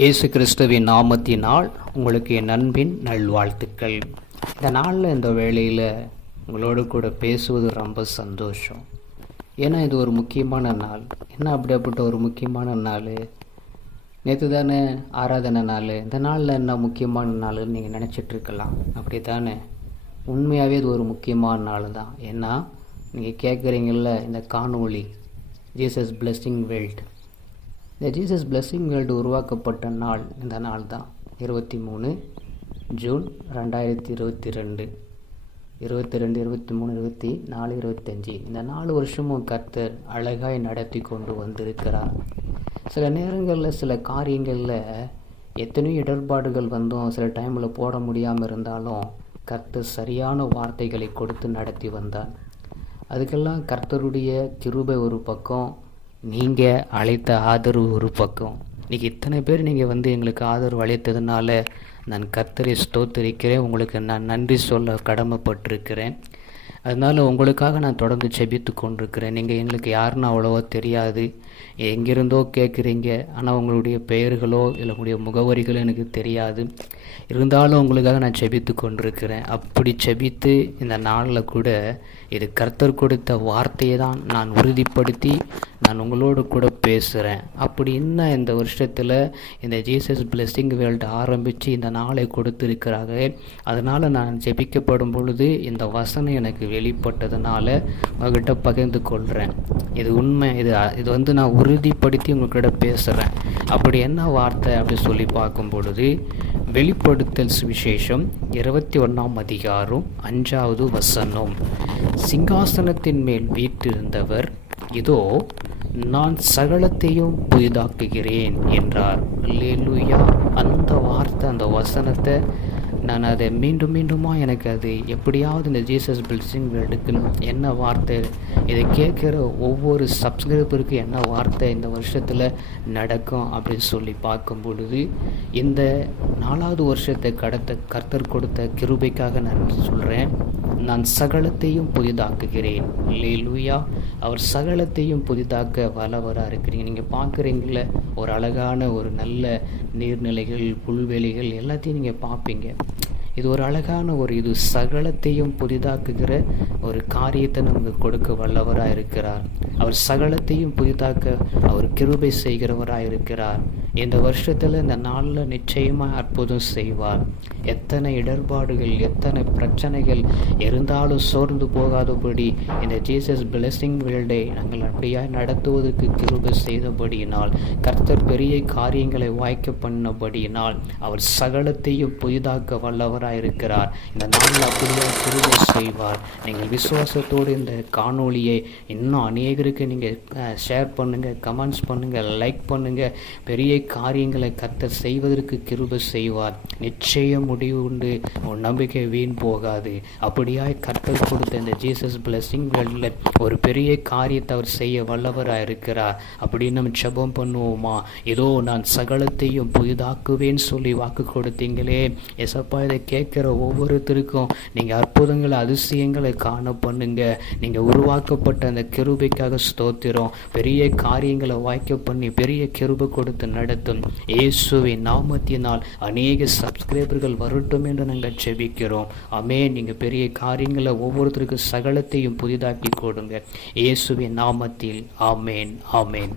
இயேசு கிறிஸ்துவின் நாமத்தினால் உங்களுக்கு என் அன்பின் நல்வாழ்த்துக்கள். இந்த நாளில் இந்த வேளையில் உங்களோடு கூட பேசுவது ரொம்ப சந்தோஷம். ஏன்னா இது ஒரு முக்கியமான நாள். என்ன அப்படிப்பட்ட ஒரு முக்கியமான நாள்? நேற்று தானே ஆராதனை நாள். இந்த நாளில் என்ன முக்கியமான நாள்னு நீங்கள் நினச்சிட்ருக்கலாம். அப்படி தானே? உண்மையாகவே இது ஒரு முக்கியமான நாள் தான். ஏன்னா நீங்கள் கேட்குறீங்கள, இந்த காணொளி ஜீசஸ் பிளெஸ்ஸிங் வேர்ல்ட், இந்த ஜீசஸ் பிளெஸ்ஸிங் வேர்ல்டு உருவாக்கப்பட்ட நாள் இந்த நாள் தான். 23 ஜூன் 2022, 22, 23, 24, 25 இந்த 4 வருஷமும் கர்த்தர் அழகாய் நடத்தி கொண்டு வந்திருக்கிறார். சில நேரங்களில் சில காரியங்களில் எத்தனையோ இடர்பாடுகள் வந்தும் சில டைமில் போட முடியாமல் இருந்தாலும் கர்த்தர் சரியான வார்த்தைகளை கொடுத்து நடத்தி வந்தார். அதுக்கெல்லாம் கர்த்தருடைய கிருபை ஒரு பக்கம், நீங்கள் அழைத்த ஆதரவு ஒரு பக்கம். இன்றைக்கி இத்தனை பேர் நீங்கள் எங்களுக்கு ஆதரவு அளித்ததுனால நான் கர்த்தரை ஸ்தோத்திரிக்கிறேன். உங்களுக்கு நான் நன்றி சொல்ல கடமைப்பட்டிருக்கிறேன். அதனால் உங்களுக்காக நான் தொடர்ந்து செபித்து கொண்டிருக்கிறேன். நீங்கள் எங்களுக்கு யாருன்னு அவ்வளோவா தெரியாது, எங்கிருந்தோ கேட்குறீங்க. ஆனால் உங்களுடைய பெயர்களோ இல்லை உங்களுடைய முகவரிகளோ எனக்கு தெரியாது. இருந்தாலும் உங்களுக்காக நான் செபித்து கொண்டிருக்கிறேன். அப்படி செபித்து இந்த நாளில் கூட இது கர்த்தர் கொடுத்த வார்த்தையை தான் நான் உறுதிப்படுத்தி நான் உங்களோடு கூட பேசுகிறேன். அப்படி இன்னும் இந்த வருஷத்தில் இந்த ஜீசஸ் பிளெஸ்ஸிங் வேர்ல்டு ஆரம்பித்து இந்த நாளை கொடுத்துருக்கிறாங்க. அதனால் நான் ஜெபிக்கப்படும் பொழுது இந்த வசனம் எனக்கு வெளிப்பட்டதுனால உங்கள்கிட்ட பகிர்ந்து கொள்கிறேன். இது உண்மை. இது நான் உறுதிப்படுத்தி உங்கள்கிட்ட பேசுகிறேன். அப்படி என்ன வார்த்தை அப்படி சொல்லி பார்க்கும் பொழுது, வெளிப்படுத்தல் சுவிசேஷம் 21 அதிகாரம் 5வது வசனம், சிங்காசனத்தின் மேல் வீற்றிருந்தவர் இதோ நான் சகலத்தையும் புதிதாக்குகிறேன் என்றார். அல்லேலூயா. அந்த வார்த்தை, அந்த வசனத்தை நான் அதை மீண்டுமா எனக்கு அது எப்படியாவது இந்த ஜீசஸ் பிளெஸ்ஸிங் வேர்ல்டுக்கு என்ன வார்த்தை, இதை கேட்குற ஒவ்வொரு சப்ஸ்கிரைபருக்கு என்ன வார்த்தை இந்த வருஷத்தில் நடக்கும் அப்படின்னு சொல்லி பார்க்கும் பொழுது, இந்த 4வது வருஷத்தை கர்த்தர் கொடுத்த கிருபைக்காக நான் சொல்கிறேன். நான் சகலத்தையும் புதிதாக்குகிறேன். அல்லேலூயா. அவர் சகலத்தையும் புதிதாக்க வல்லவராக இருக்கிறீங்க. நீங்கள் பார்க்குறீங்கள, ஒரு அழகான ஒரு நல்ல நீர்நிலைகள், புல்வெளிகள் எல்லாத்தையும் நீங்கள் பார்ப்பீங்க. இது ஒரு அழகான இது சகலத்தையும் புதிதாக்குகிற ஒரு காரியத்தை நமக்கு கொடுக்க வல்லவராக இருக்கிறார். அவர் சகலத்தையும் புதிதாக்க அவர் கிருபை செய்கிறவராக இருக்கிறார். இந்த வருஷத்தில் இந்த நாளில் நிச்சயமாக அற்புதம் செய்வார். எத்தனை இடர்பாடுகள், எத்தனை பிரச்சனைகள் இருந்தாலும் சோர்ந்து போகாதபடி இந்த ஜீசஸ் பிளெஸ்ஸிங் வேர்ல்டை நாங்கள் அப்படியாக நடத்துவதற்கு கிருபை செய்தபடியினால், கர்த்தர் பெரிய காரியங்களை வாய்க்க பண்ணபடியினால் அவர் சகலத்தையும் புதிதாக்க வல்லவராக இருக்கிறார். இந்த நாளில் அப்படியே கிருபை செய்வார். நீங்கள் விசுவாசத்தோடு இந்த காணொளியை இன்னும் அநேகருக்கு நீங்கள் ஷேர் பண்ணுங்கள், கமெண்ட்ஸ் பண்ணுங்கள், லைக் பண்ணுங்கள். பெரிய காரியங்களை கர்த்தர் செய்வதற்கு கிருபை செய்வார். நிச்சயம் முடிவு உண்டு. உன் நம்பிக்கை வீண் போகாது. அப்படியாய் கர்த்தர் கொடுத்த இந்த ஜீசஸ் பிளெஸ்ஸிங் வேர்ல்டில் ஒரு பெரிய காரியத்தை அவர் செய்ய வல்லவராக இருக்கிறார். அப்படின்னு நம்ம ஜெபம் பண்ணுவோமா? இதோ நான் சகலத்தையும் புதிதாக்குவேன்னு சொல்லி வாக்கு கொடுத்தீங்களே எசப்பா, இதை கேட்குற ஒவ்வொருத்தருக்கும் நீங்கள் அற்புதங்களை, அதிசயங்களை காண பண்ணுங்க. நீங்கள் உருவாக்கப்பட்ட அந்த கிருபைக்காக ஸ்தோத்திரம். பெரிய காரியங்களை வாய்க்க பண்ணி பெரிய கிருபை கொடுத்து நடத்தும் இயேசுவின் நாமத்தினால் அநேக சப்ஸ்கிரைபர்கள் வரட்டும் என்று நாங்கள் ஜெபிக்கிறோம். ஆமென். நீங்கள் பெரிய காரியங்களை ஒவ்வொருத்தருக்கும் சகலத்தையும் புதிதாக்கி கொடுங்க இயேசுவின் நாமத்தில். ஆமென், ஆமென்.